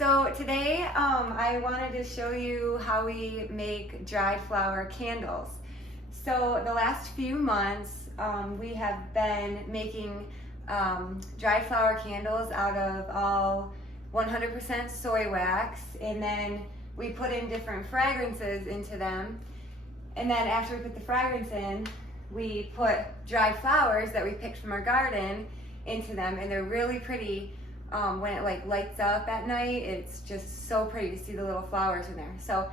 So today I wanted to show you how we make dried flower candles. So the last few months we have been making dried flower candles out of all 100% soy wax, and then we put in different fragrances into them, and then after we put the fragrance in, we put dried flowers that we picked from our garden into them, and they're really pretty. When it like lights up at night, it's just so pretty to see the little flowers in there. So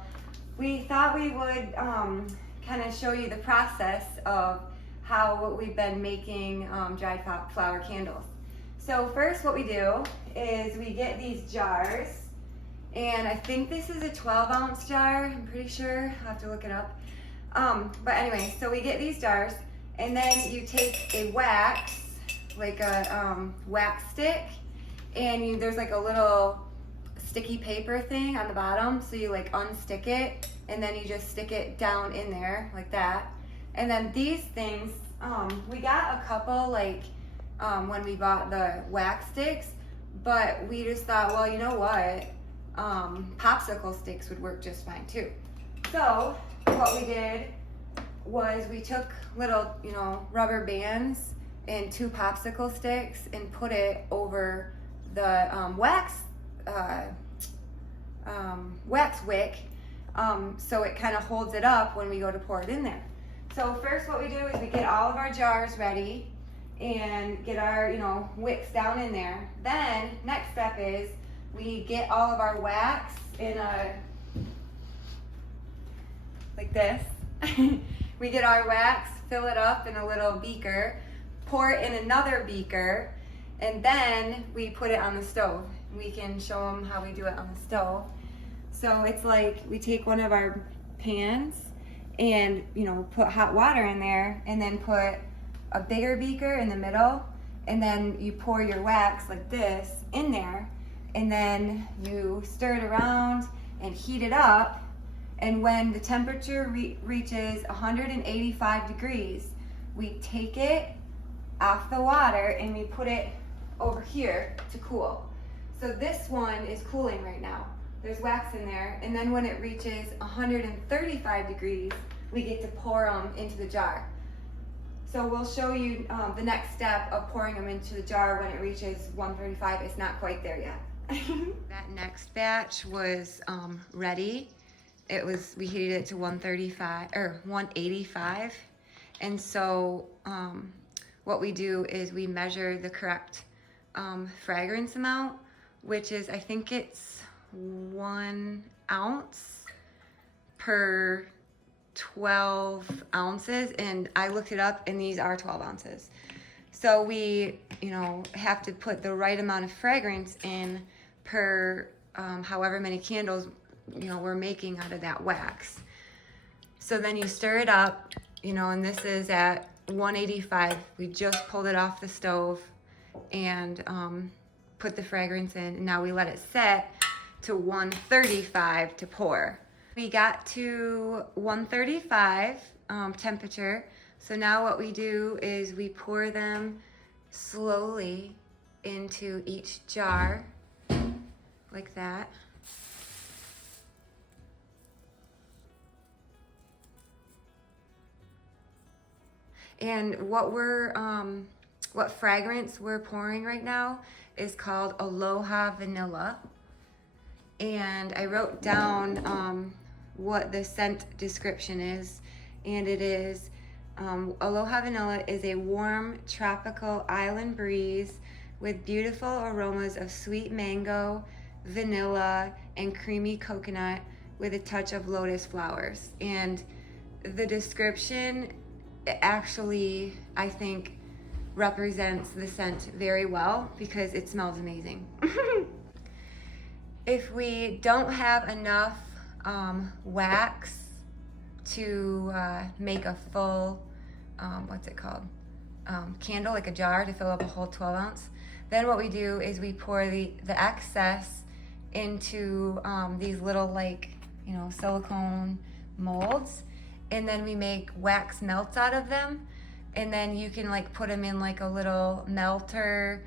we thought we would kind of show you the process of how we've been making dried flower candles. So first what we do is we get these jars, and I think this is a 12-ounce jar, I'm pretty sure, I'll have to look it up. But anyway, so we get these jars, and then you take a wax, like a wax stick, and there's like a little sticky paper thing on the bottom, so you like unstick it, and then you just stick it down in there like that. And then these things, we got a couple like when we bought the wax sticks, but we just thought, well, you know what, popsicle sticks would work just fine too. So what we did was we took little, rubber bands and 2 popsicle sticks and put it over the wax wick, so it kind of holds it up when we go to pour it in there. So first what we do is we get all of our jars ready and get our wicks down in there. Then next step is we get all of our wax in a like this. We get our wax, fill it up in a little beaker, pour it in another beaker, and then we put it on the stove. We can show them how we do it on the stove. So it's like we take one of our pans and put hot water in there, and then put a bigger beaker in the middle, and then you pour your wax like this in there, and then you stir it around and heat it up. And when the temperature reaches 185 degrees, we take it off the water and we put it over here to cool. So this one is cooling right now. There's wax in there, and then when it reaches 135 degrees, we get to pour them into the jar. So we'll show you the next step of pouring them into the jar when it reaches 135. It's not quite there yet. That next batch was ready. We heated it to 185, and so what we do is we measure the correct fragrance amount, which is, I think it's 1 ounce per 12 ounces, and I looked it up and these are 12 ounces. So we have to put the right amount of fragrance in per however many candles we're making out of that wax. So then you stir it up, and this is at 185. We just pulled it off the stove and put the fragrance in, and now we let it set to 135 to pour. We got to 135 temperature, so now what we do is we pour them slowly into each jar like that. And what fragrance we're pouring right now is called Aloha Vanilla. And I wrote down what the scent description is, and it is Aloha Vanilla is a warm tropical island breeze with beautiful aromas of sweet mango, vanilla, and creamy coconut with a touch of lotus flowers. And the description actually, I think, represents the scent very well because it smells amazing. If we don't have enough wax to make a full, candle, like a jar to fill up a whole 12 ounce, then what we do is we pour the excess into these little silicone molds, and then we make wax melts out of them, and then you can put them in a little melter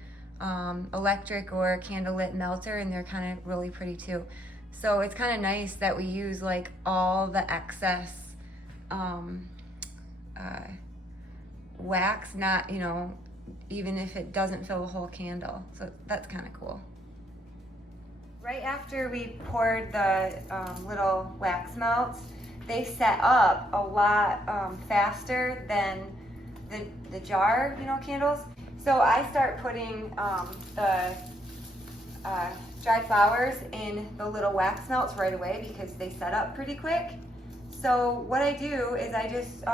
electric or candlelit melter, and they're kind of really pretty too. So it's kind of nice that we use like all the excess wax, not, you know, even if it doesn't fill the whole candle. So that's kind of cool. Right after we poured the little wax melts, they set up a lot faster than the jar, you know, candles. So I start putting the dried flowers in the little wax melts right away because they set up pretty quick. So what I do is I just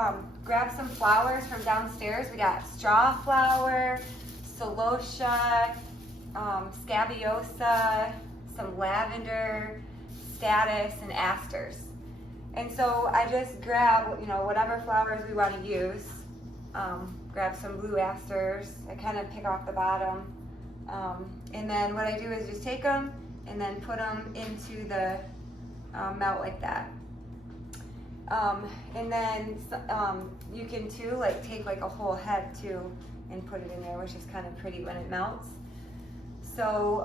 grab some flowers from downstairs. We got straw flower, celosia, scabiosa, some lavender, statice, and asters. And so I just grab, you know, whatever flowers we want to use. Grab some blue asters. I kind of pick off the bottom. And then what I do is just take them and then put them into the melt like that. And then you can too, like, take like a whole head too and put it in there, which is kind of pretty when it melts. So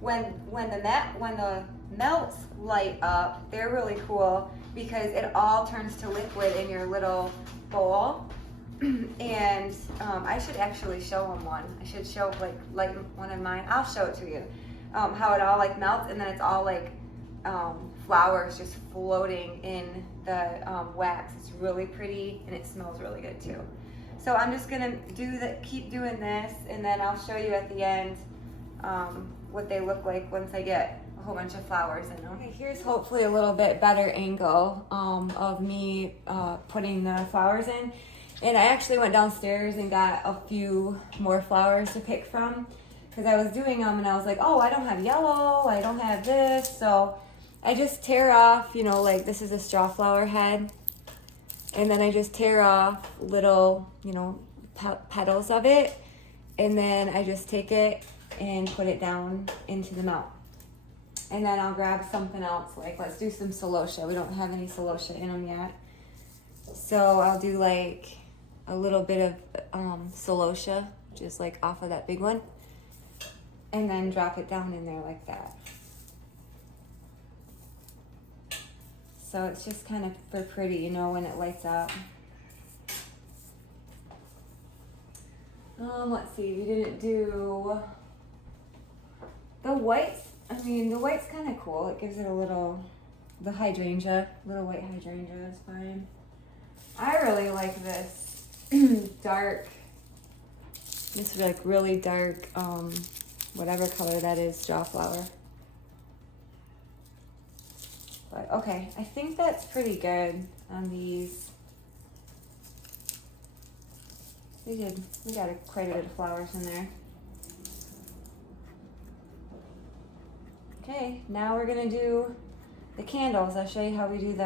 when the melts light up, they're really cool because it all turns to liquid in your little bowl. And I should actually show them one. I should show like one of mine. I'll show it to you. How it all like melts, and then it's all like flowers just floating in the wax. It's really pretty and it smells really good too. So I'm just gonna keep doing this, and then I'll show you at the end what they look like once I get a whole bunch of flowers in them. Okay, here's hopefully a little bit better angle of me putting the flowers in. And I actually went downstairs and got a few more flowers to pick from because I was doing them and I was like, oh, I don't have yellow, I don't have this. So I just tear off, you know, like this is a straw flower head. And then I just tear off little, you know, petals of it. And then I just take it and put it down into the melt. And then I'll grab something else, like let's do some celosia. We don't have any celosia in them yet. So I'll do like a little bit of celosia, just like off of that big one, and then drop it down in there like that. So it's just kind of for pretty, you know, when it lights up. Let's see, we didn't do the whites. I mean, the white's kind of cool. It gives it a little, the hydrangea, little white hydrangea is fine. I really like this dark, this like really dark, whatever color that is, straw flower. But okay, I think that's pretty good on these. We got quite a bit of flowers in there. Okay, now we're gonna do the candles. I'll show you how we do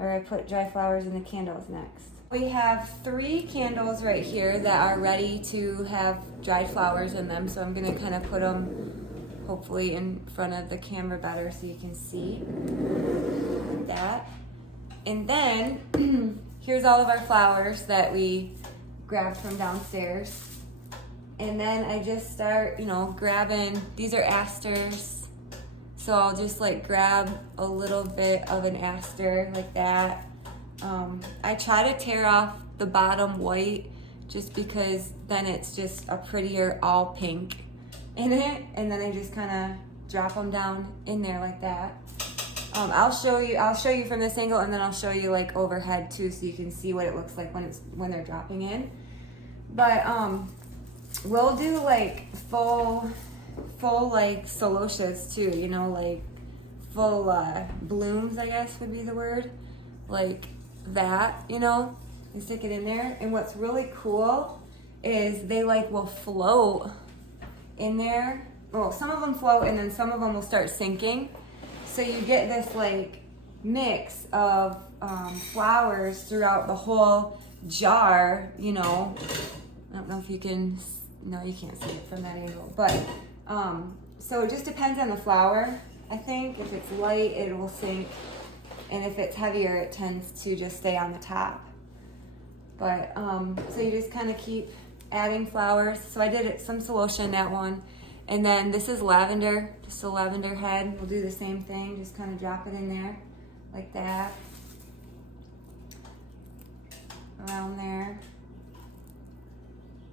I put dry flowers in the candles next. We have 3 candles right here that are ready to have dried flowers in them. So I'm gonna kind of put them hopefully in front of the camera better so you can see that. And then here's all of our flowers that we grabbed from downstairs. And then I just start, you know, grabbing, these are asters. So I'll just like grab a little bit of an aster like that. I try to tear off the bottom white just because then it's just a prettier all pink in it. And then I just kind of drop them down in there like that. I'll show you from this angle, and then I'll show you like overhead too, so you can see what it looks like when they're dropping in. But we'll do like full like celosias too, you know, like full blooms, I guess would be the word, like that, you know, and stick it in there. And what's really cool is they like will float in there. Well, some of them float and then some of them will start sinking. So you get this like mix of flowers throughout the whole jar, you know. I don't know if you can, no, you can't see it from that angle, but so it just depends on the flower. I think if it's light, it will sink, and if it's heavier, it tends to just stay on the top. But so you just kind of keep adding flowers. So I did some celosia in that one. And then this is lavender, just a lavender head. We'll do the same thing, just kind of drop it in there like that. Around there.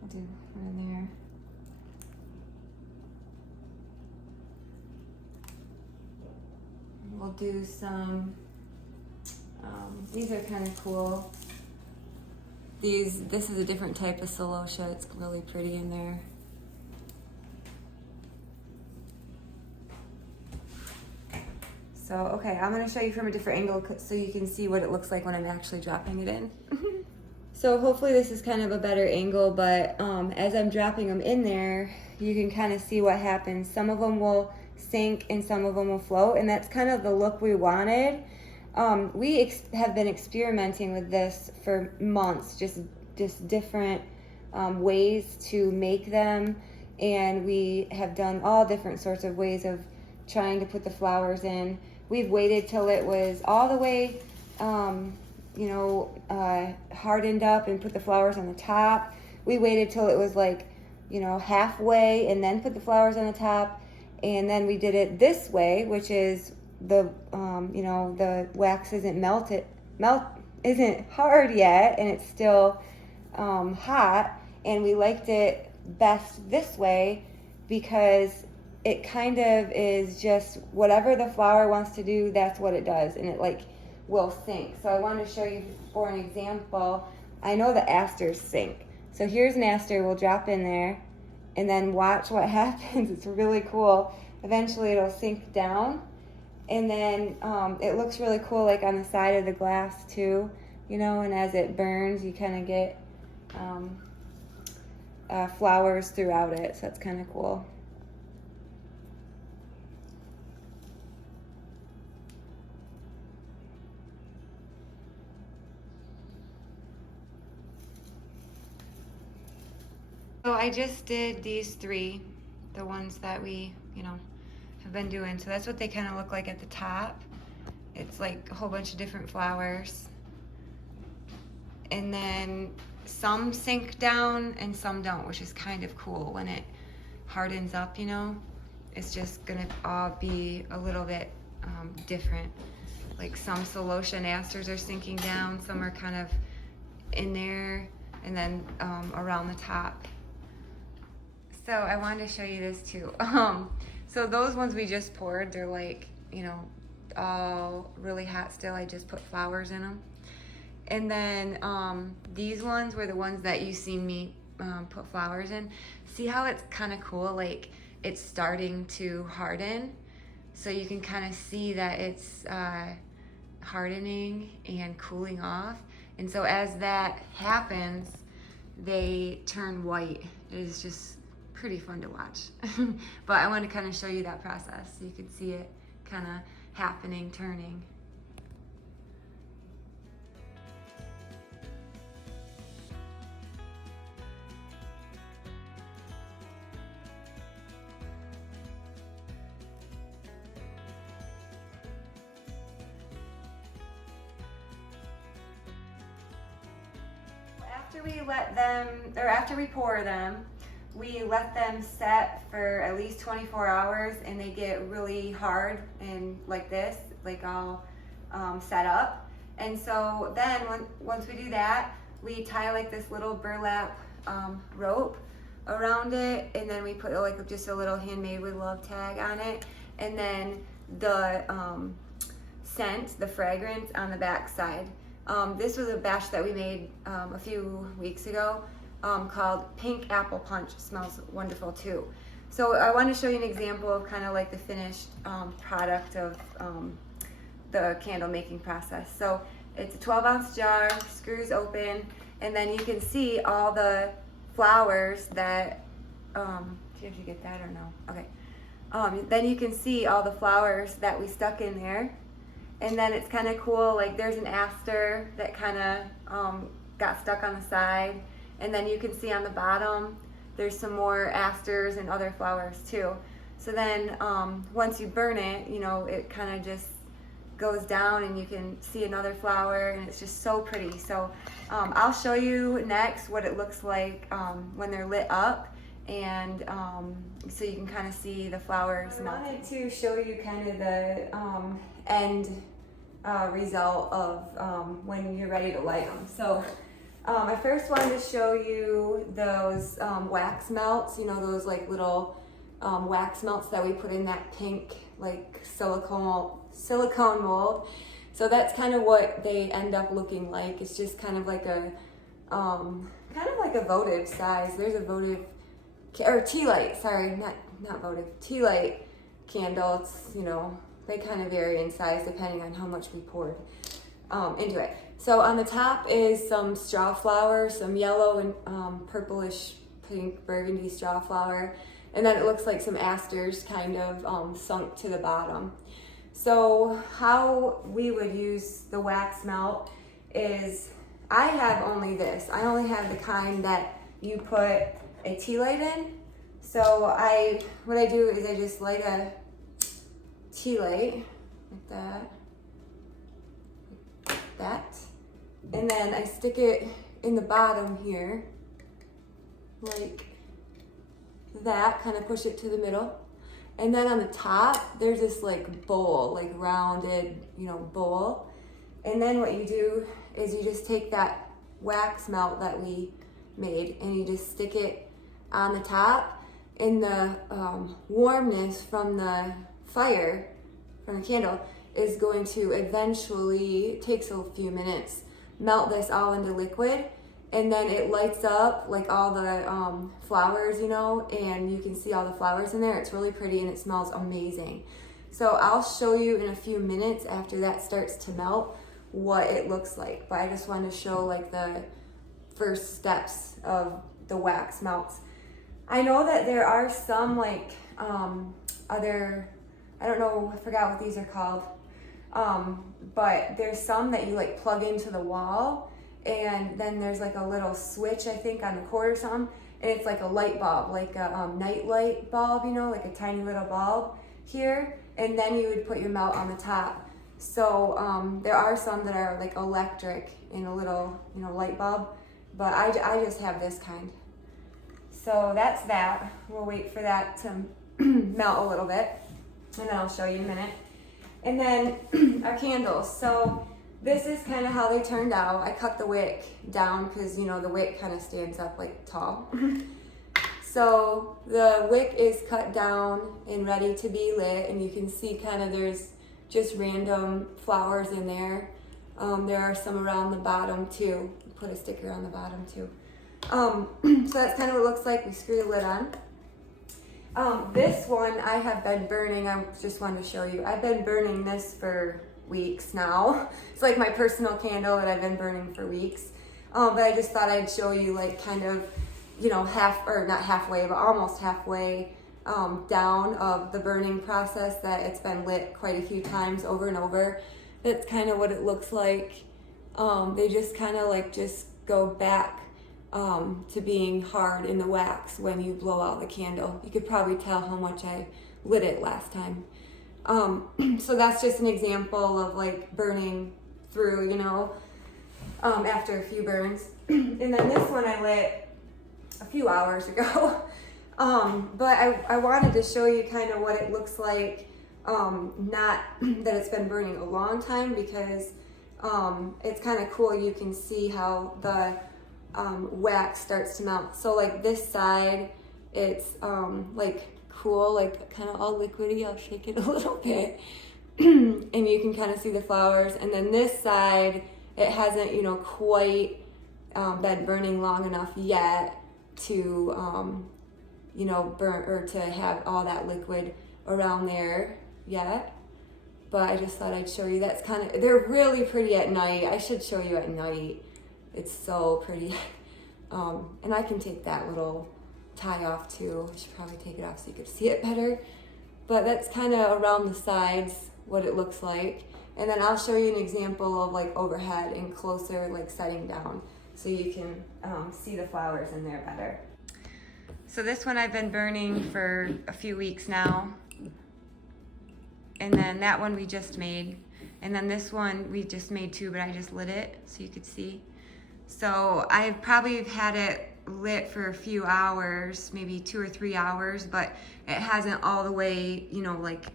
I'll do one in there. We'll do some, these are kind of cool. This is a different type of celosia. It's really pretty in there. So, okay, I'm gonna show you from a different angle so you can see what it looks like when I'm actually dropping it in. So hopefully this is kind of a better angle, but as I'm dropping them in there, you can kind of see what happens. Some of them will sink and some of them will float, and that's kind of the look we wanted. We have been experimenting with this for months, just different ways to make them, and we have done all different sorts of ways of trying to put the flowers in. We've waited till it was all the way hardened up and put the flowers on the top. We waited till it was like, halfway and then put the flowers on the top. And then we did it this way, which is the wax isn't isn't hard yet, and it's still hot. And we liked it best this way because it kind of is just whatever the flower wants to do, that's what it does, and it will sink. So I wanted to show you for an example. I know the asters sink. So here's an aster, we'll drop in there, and then watch what happens. It's really cool. Eventually it'll sink down, and then it looks really cool on the side of the glass too, and as it burns you kind of get flowers throughout it, so that's kind of cool. So I just did these three, the ones that we, have been doing. So that's what they kind of look like at the top. It's like a whole bunch of different flowers. And then some sink down and some don't, which is kind of cool. When it hardens up, it's just gonna all be a little bit different. Like some celosia and asters are sinking down, some are kind of in there, and then around the top. So I wanted to show you this too. So those ones we just poured, they're all really hot still. I just put flowers in them. And then these ones were the ones that you seen me put flowers in. See how it's kind of cool? It's starting to harden. So you can kind of see that it's hardening and cooling off. And so as that happens, they turn white. It is just pretty fun to watch. But I want to kind of show you that process so you can see it kind of happening, turning. After we pour them, we let them set for at least 24 hours, and they get really hard and like this, all set up. And so then once we do that, we tie this little burlap rope around it, and then we put just a little handmade with love tag on it, and then the scent, the fragrance on the back side. This was a batch that we made a few weeks ago called Pink Apple Punch. Smells wonderful too. So I want to show you an example of kind of the finished product of the candle making process. So it's a 12-ounce jar, screws open, and then you can see all the flowers that, did you get that or no? Okay. Then you can see all the flowers that we stuck in there. And then it's kind of cool, there's an aster that kind of got stuck on the side. And then you can see on the bottom, there's some more asters and other flowers too. So then once you burn it, it kind of just goes down and you can see another flower, and it's just so pretty. So I'll show you next what it looks like when they're lit up, and so you can kind of see the flowers. I wanted to show you kind of the end result of when you're ready to light them. So I first wanted to show you those wax melts, you know, those like little wax melts that we put in that pink like silicone mold. So that's kind of what they end up looking like. It's just kind of like a votive size. There's a votive or tea light, sorry, not votive, tea light candle. It's, you know, they kind of vary in size depending on how much we poured into it. So on the top is some straw flower, some yellow and purplish pink burgundy straw flower, and then it looks like some asters kind of sunk to the bottom. So how we would use the wax melt is, I have only this. I only have the kind that you put a tea light in. So what I do is I just light a tea light like that, and then I stick it in the bottom here like that, kind of push it to the middle, and then on the top there's this like bowl, like rounded, you know, bowl, and then what you do is you just take that wax melt that we made and you just stick it on the top, and the warmness from the fire, from the candle, is going to eventually, takes a few minutes, melt this all into liquid, and then it lights up like all the flowers, you know, and you can see all the flowers in there. It's really pretty and it smells amazing. So I'll show you in a few minutes after that starts to melt what it looks like, but I just wanted to show like the first steps of the wax melts. I know that there are some like other, I don't know, I forgot what these are called, but there's some that you like plug into the wall, and then there's like a little switch, I think, on the cord or something, and it's like a light bulb, like a night light bulb, you know, like a tiny little bulb here, and then you would put your melt on the top. So there are some that are like electric and a little, you know, light bulb, but I just have this kind. So that's that. We'll wait for that to melt a little bit, and then I'll show you in a minute. And then our candles. So this is kind of how they turned out. I cut the wick down because, you know, the wick kind of stands up like tall. So the wick is cut down and ready to be lit, and you can see kind of there's just random flowers in there. There are some around the bottom too. Put a sticker on the bottom too. So that's kind of what it looks like. We screw the lid on. This one I have been burning. I just wanted to show you. I've been burning this for weeks now. It's like my personal candle that I've been burning for weeks. But I just thought I'd show you like kind of, you know, not halfway, but almost halfway down of the burning process, that it's been lit quite a few times over and over. That's kind of what it looks like. They just kind of like just go back to being hard in the wax when you blow out the candle. You could probably tell how much I lit it last time. So that's just an example of like burning through, you know, after a few burns. And then this one I lit a few hours ago. But I wanted to show you kind of what it looks like, not that it's been burning a long time, because it's kind of cool. You can see how the wax starts to melt. So like this side, it's like cool, like kind of all liquidy. I'll shake it a little bit and you can kind of see the flowers. And then this side, it hasn't, you know, quite been burning long enough yet to you know, burn or to have all that liquid around there yet. But I just thought I'd show you. That's kind of, they're really pretty at night. I should show you at night. It's so pretty. And I can take that little tie off too. I should probably take it off so you could see it better. But that's kind of around the sides what it looks like. And then I'll show you an example of like overhead and closer, like setting down, so you can see the flowers in there better. So this one I've been burning for a few weeks now. And then that one we just made. And then this one, we just made 2, but I just lit it so you could see. So I've probably had it lit for a few hours, maybe 2 or 3 hours, but it hasn't all the way, you know, like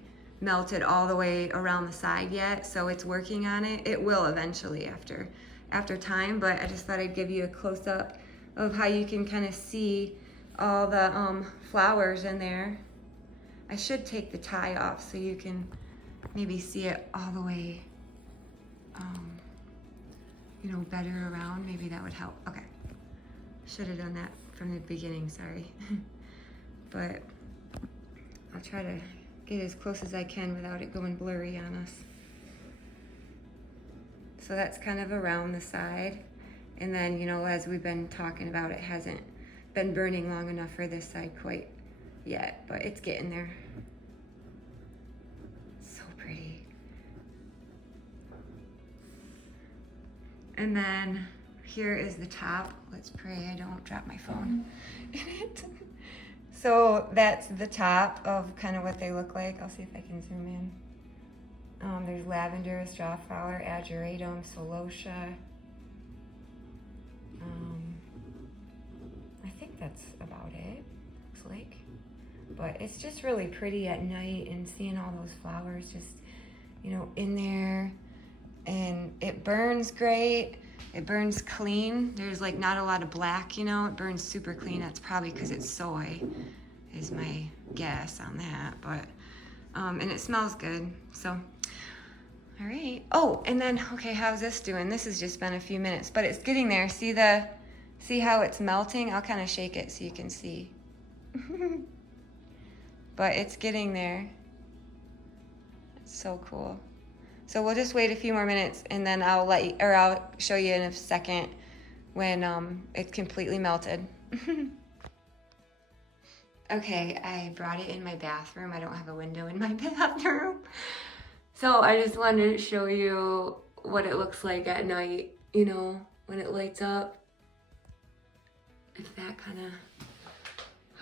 melted all the way around the side yet. So it's working on it. It will eventually after time, but I just thought I'd give you a close-up of how you can kind of see all the flowers in there. I should take the tie off so you can maybe see it all the way, you know, better around. Maybe that would help. Okay, should have done that from the beginning, sorry. But I'll try to get as close as I can without it going blurry on us. So that's kind of around the side. And then, you know, as we've been talking about, it hasn't been burning long enough for this side quite yet, but it's getting there. So pretty. And then here is the top. Let's pray I don't drop my phone in it. So that's the top of kind of what they look like. I'll see if I can zoom in. There's lavender, straw flower, ageratum, celosia. I think that's about it, looks like. But it's just really pretty at night and seeing all those flowers just, you know, in there. And it burns great. It burns clean. There's like not a lot of black, you know. It burns super clean. That's probably because it's soy, is my guess on that. But, and it smells good. So, all right. Oh, and then, okay, how's this doing? This has just been a few minutes, but it's getting there. See how it's melting? I'll kind of shake it so you can see. But it's getting there. It's so cool. So we'll just wait a few more minutes and then I'll show you in a second when it's completely melted. Okay, I brought it in my bathroom. I don't have a window in my bathroom. So I just wanted to show you what it looks like at night, you know, when it lights up. If that kind of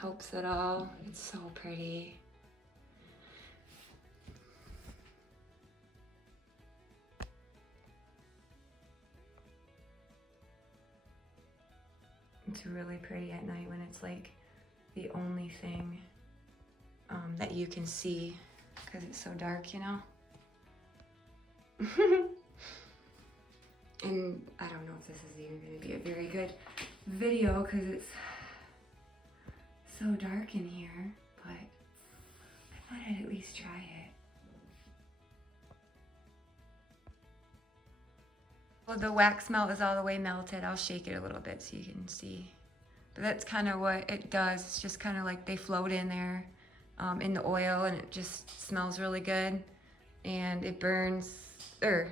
helps at all. It's so pretty. It's really pretty at night when it's like the only thing that you can see because it's so dark, you know? And I don't know if this is even going to be a very good video because it's so dark in here, but I thought I'd at least try it. Well, the wax melt is all the way melted. I'll shake it a little bit so you can see. But that's kind of what it does. It's just kind of like they float in there in the oil and it just smells really good. And it burns, or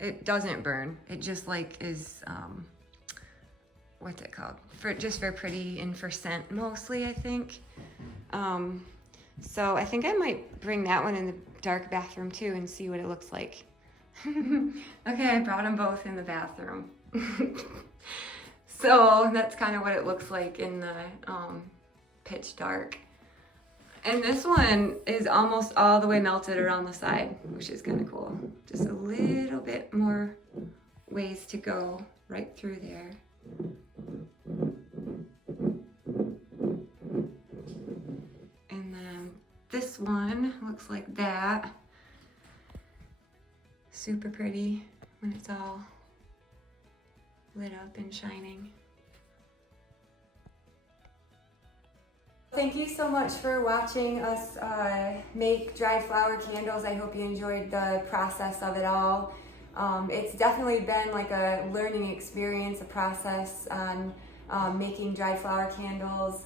it doesn't burn. It just like is, what's it called? Just for pretty and for scent mostly, I think. So I think I might bring that one in the dark bathroom too and see what it looks like. Okay, I brought them both in the bathroom. So that's kind of what it looks like in the pitch dark. And this one is almost all the way melted around the side, which is kind of cool. Just a little bit more ways to go right through there. And then this one looks like that. Super pretty when it's all lit up and shining. Thank you so much for watching us make dried flower candles. I hope you enjoyed the process of it all. It's definitely been like a learning experience, a process on making dried flower candles.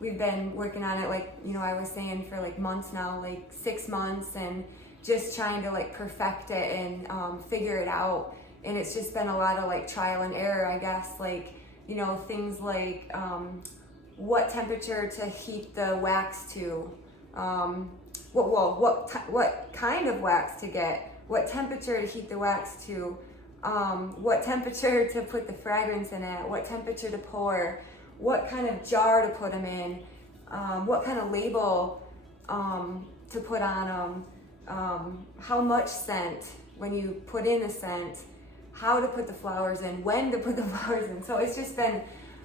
We've been working on it, like, you know, I was saying, for like months now, like 6 months, and just trying to like perfect it and figure it out. And it's just been a lot of like trial and error, I guess, like, you know, things like what temperature to heat the wax to, what kind of wax to get, what temperature to heat the wax to, what temperature to put the fragrance in it, what temperature to pour, what kind of jar to put them in, what kind of label to put on them, how much scent, when you put in a scent, how to put the flowers in, when to put the flowers in. So it's just been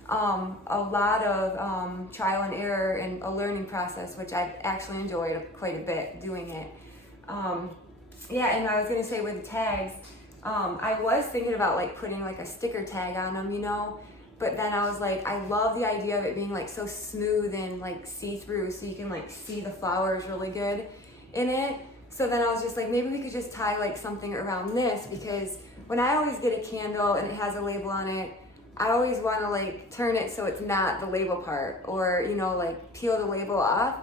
a lot of trial and error and a learning process, which I've actually enjoyed quite a bit doing it. Yeah, and I was gonna say with the tags, I was thinking about like putting like a sticker tag on them, you know, but then I was like, I love the idea of it being like so smooth and like see-through, so you can like see the flowers really good in it. So then I was just like, maybe we could just tie like something around this, because when I always get a candle and it has a label on it, I always want to like turn it so it's not the label part, or, you know, like peel the label off.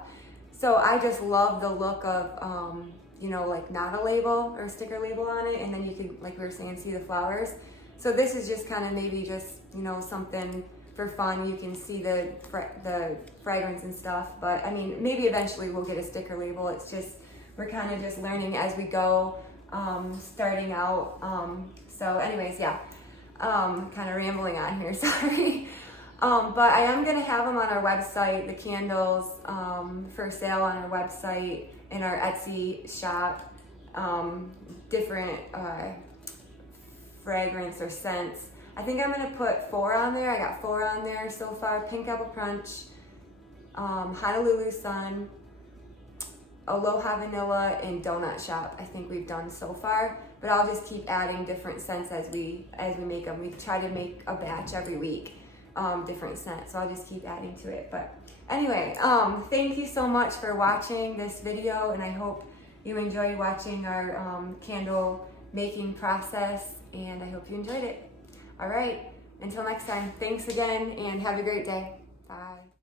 So I just love the look of, you know, like not a label or a sticker label on it, and then you can, like we were saying, see the flowers. So this is just kind of maybe just, you know, something for fun. You can see the fragrance and stuff, but I mean, maybe eventually we'll get a sticker label. It's just, we're kind of just learning as we go, starting out. So anyways, yeah. Kind of rambling on here, sorry. But I am going to have them on our website, the candles, for sale on our website, in our Etsy shop, different fragrance or scents. I think I'm going to put 4 on there. I got 4 on there so far: Pink Apple Crunch, Honolulu Sun, Aloha Vanilla, and Donut Shop. I think we've done so far, but I'll just keep adding different scents as we make them. We try to make a batch every week, different scents, so I'll just keep adding to it. But anyway, thank you so much for watching this video, and I hope you enjoyed watching our candle making process, and I hope you enjoyed it. All right, until next time, thanks again, and have a great day.